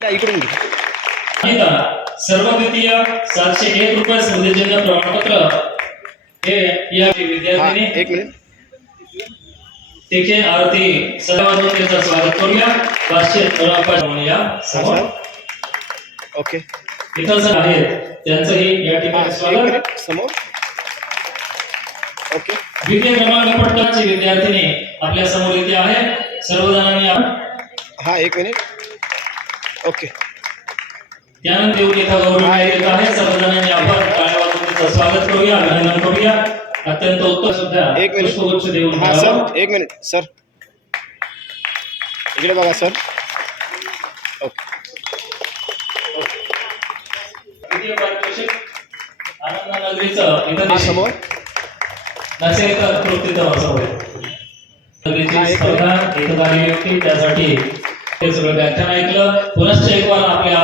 इकडून सर्वद्वितीय 701 रुपये स्मृतिचिन्ह प्रमाणपत्र हे या विद्यार्थ्यांनी एक मिनिट तिचे आरती सर्वांनी त्यांचं स्वागत करूया. 500 या समोर ओके इतर सर आहेत त्यांचंही या ठिकाणी स्वागत समोर ओके. द्वितीय क्रमांक पटकाची विद्यार्थिनी आपल्या समोर येते आहे. सर्वजणांनी हा एक मिनिट ओके. त्यानंतर देऊन इथं गौरव येत आहे. सर्वजणांनी आपण टाळ्या वाजवून त्यांचं स्वागत करूया, अभिनंदन करूया. अत्यंत उत्तम सुद्धा एक मिनिट पुष्पगुच्छ देऊन हा सर एक मिनिट सर इकडे बघा सर ओके. द्वितीय पारितोषिक आनंद नगरीचं इथं समोर नसेल तर कृतीचं असं नगरीची स्पर्धा इथं झालेली होती. त्यासाठी हे सगळं व्याख्यान ऐकलं. पुनश्च एक वार आपल्या